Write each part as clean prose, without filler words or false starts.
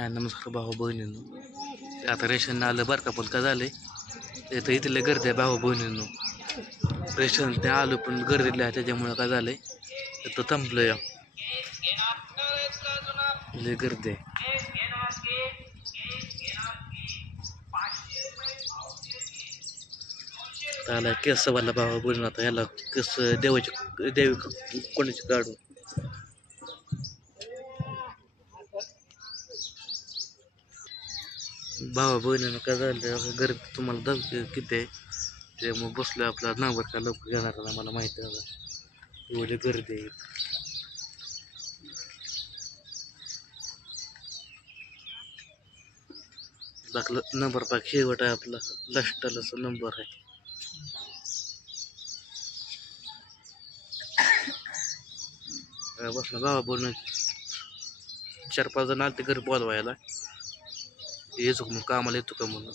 हां नमस्कार भाऊ बहिणींनो. ते आता रेशन आलं बरं का, पण काय झालंय इथं इथले गर्दी आहे भाऊ बहिणींनो. रेशन ते आलं पण गर्दीले आहे, त्याच्यामुळं काय झालंय इथं थांबलं या लय गर्दी आहे. त्याला केस वाला भाऊ बहिणी आता याला केस देवी कोणाची काढून भावा बहिणीनं काय झालं गर्दी तुम्हाला धमकी किती आहे, ते मग बसलो आपला नंबर का लोक घेणार ना, मला माहिती आहे एवढी गर्दी आहे. दाखलं नंबर पाक शेवट आहे आपला, लास्टला नंबर आहे. बसला भावा बोलणं 4-5 जण आले ते घरी बोलवायला, येतो मग कामाला येतो का म्हणून.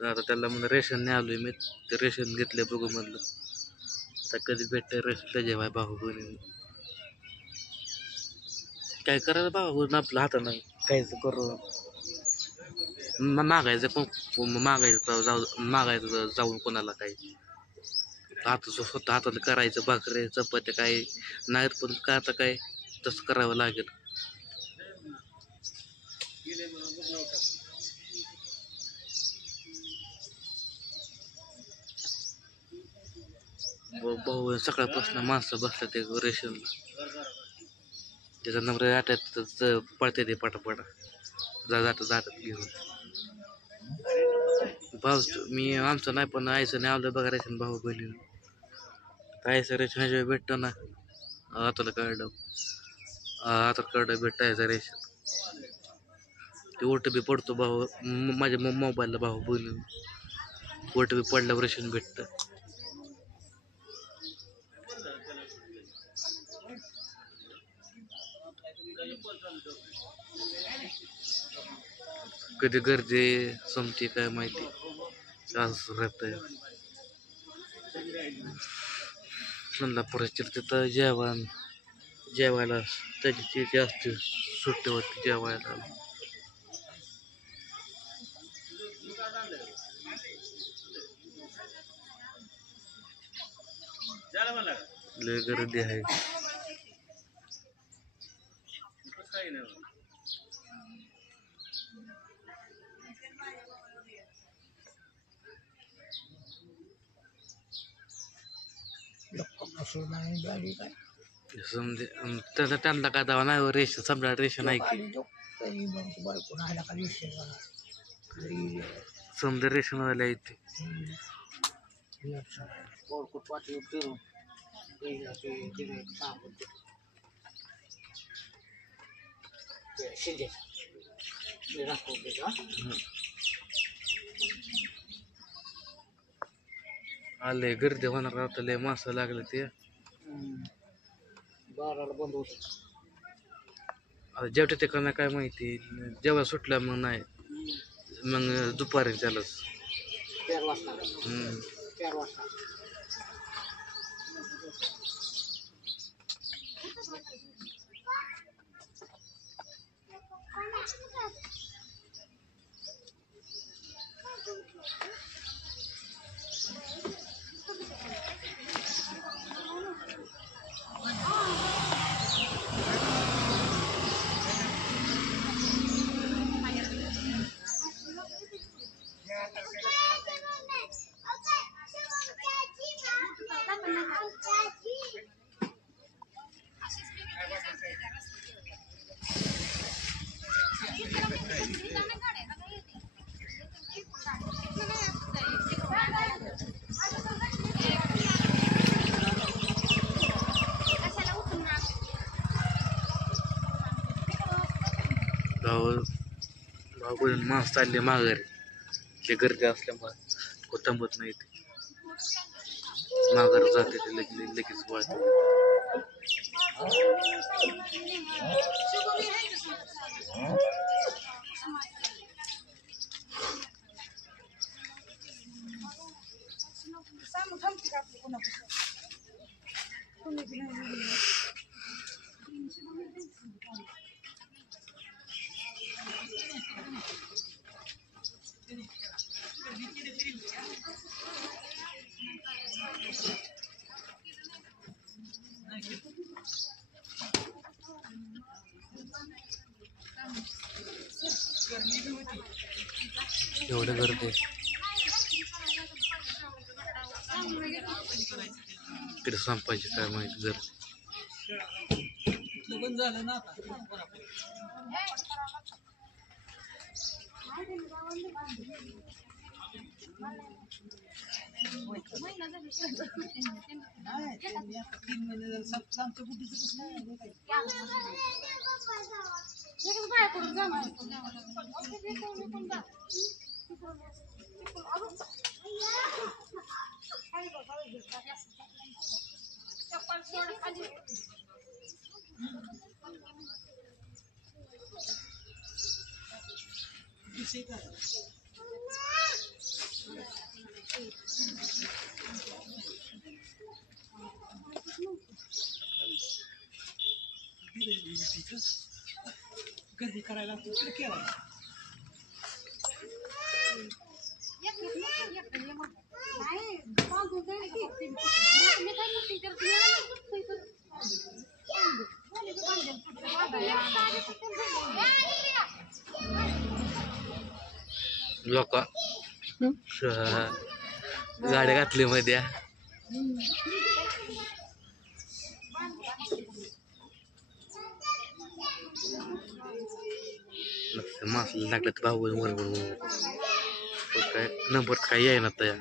तर आता त्याला म्हणून रेशन नाही आलोय मी, ते रेशन घेतले बघू म्हणलं आता कधी भेटतं रेशन त्याच्या भाऊ बहिणी. काय करायचं भाऊ बहिणी आपल्या हातानं काहीच करू मागायचं जाऊन कोणाला काही स्वतः हातानं करायचं, भाकरी चपात्या काय नाहीत, पण काय आता काय तसं करावं लागेल. भाऊ सकाळपासून माणसं बसल्या ते रेशनला, त्याचा नंबर आठवत पळते ते पटापट जातात घेऊन. भाऊ मी आमचं नाही पण आईचं नाही आलं बघा रेशन भाऊ बहिणी. आईचं रेशन ह्याच्यावर भेटतं ना, आधार कार्ड भेटायचं रेशन, ते OTP पडतो भाऊ माझ्या मोबाईलला भाऊ बहिणी. OTP पडल्यावर रेशन भेटतं. कधी गर्दी संपते काय माहिती, असं राहतंय. म्हणला परिस्थिती तिथं जेवायला त्याची तिथे असते सुट्टीवरती जेवायला. लय गर्दी आहे. समजे त्याचा त्यांना काय दावा नाही, रेशन समजा रेशन आहे की समजा रेशन वाले आहेत आले गर्दी होणार आता, लय माणसं लागले ते 12ला बंद होत. आता जेवढे ते का काय माहिती, जेव्हा सुटल्या मग नाही, मग दुपारी त्यालाच 4 वाजता. भाऊ माणसं चालले माघारी, ते गर्दी असल्यामुळे थांबत नाही, माघार जाते ते लगेच वळतात. एवढं गर्दी किती संपायची काय माहिती गर्दी बंद झालं ना आता गर्दी करायला केला लोक गाड्या घातली मध्ये मास लागलं तर भाऊ काय नंबर काय आहे ना त्या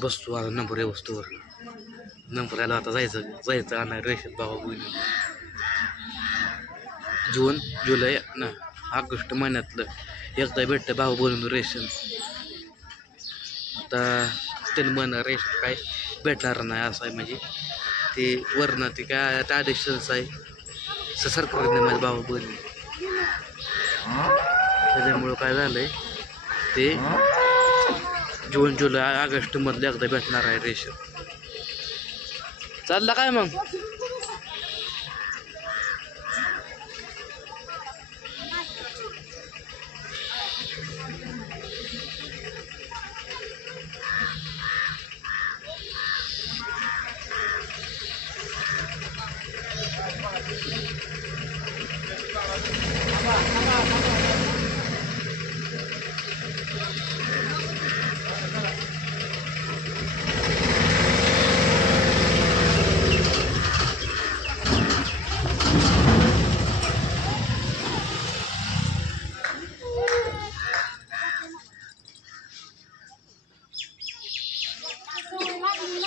बसतो आता नंबर आहे वस्तूवर नंबर आला आता जायचं आणणार रेशन बाबा बोली जून जुलै ना ऑगस्ट महिन्यातलं एकदा भेटतं भाऊ बोलून रेशन आता त्याने म्हणा रेशन काय भेटणार नाही असं आहे म्हणजे ते वरण ते काय आता आदेशच आहे सरकार माझ्या भाऊ बोलले त्याच्यामुळं काय झालंय ते जून जुलै ऑगस्ट मधलं एकदा भेटणार आहे रेशन चालला काय मग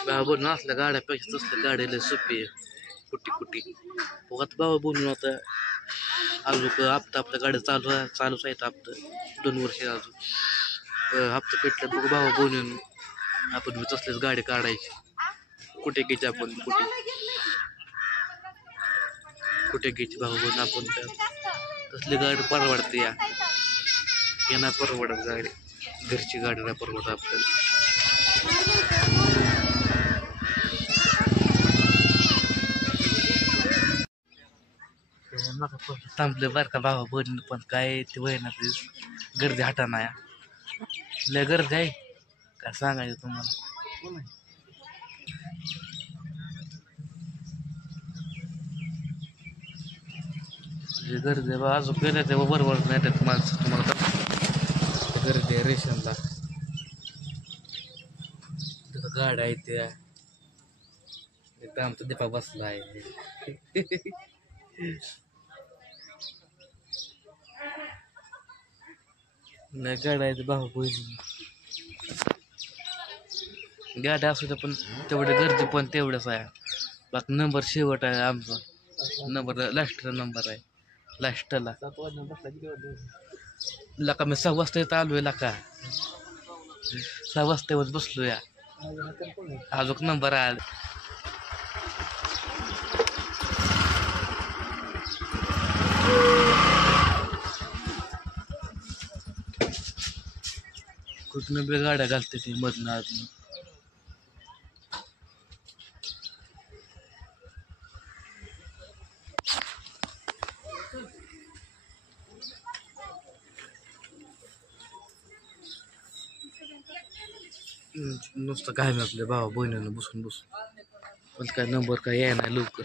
बाबा बोलून असल्या गाड्यापेक्षा तसल्या गाडीला सोपी आहे कुटी बघत बाबा बोलून आता अजून हप्ता आपल्या गाड्या चालूच आहेत हप्ता 2 वर्ष अजून हप्ता पेटला बघ बाबा बोलून आपण मी तसलीच गाडी काढायची कुठे घ्यायची आपण कुठे घ्यायची बाबा बोलून आपण तसली गाडी परवडते या ना परवडत गाडी घरची गाडी ना परवडत आपल्याला थांबले बरं का भावा बोलणं पण काय ते वयना ते गर्दी हटाना या लय गर्दी आहे काय सांगायचं तुम्हाला गर्दी बा अजून गेले ते बरोबर नाही त्यात माणसं तुम्हाला गर्दी आहे रेशनला गाड्या आहेत त्या आमचा दीपा बसला आहे नाही गाड्या आहेत भाऊ बहिणी गाड्या असू द्या पण तेवढे गर्दी पण तेवढंच आहे बाकी नंबर शेवट आहे आमचा नंबर लास्टला नंबर आहे लास्टला लका मी 6 वाजता येत आलोय लका 6 वाजता येऊन बसलो या अजून नंबर आहे कुठनं बी गाड्या घालते ती मधनं अजून नुसतं काय मी आपल्या भावा बहिणीनं बसून पण काय नंबर काय याय नाही लवकर.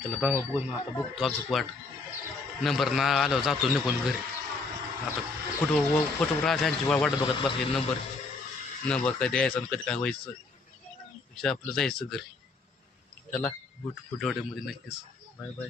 त्याला बाबा बोल आता बघतो अजून वाट नंबर ना आल्यावर जातो निघून घरी. आता कुठं राजांची वाट बघत बस नंबर कधी यायचा आणि कधी काय व्हायचं आपलं जायचं घरी. त्याला बुट फुटवड्यामध्ये नक्कीच. Bye bye.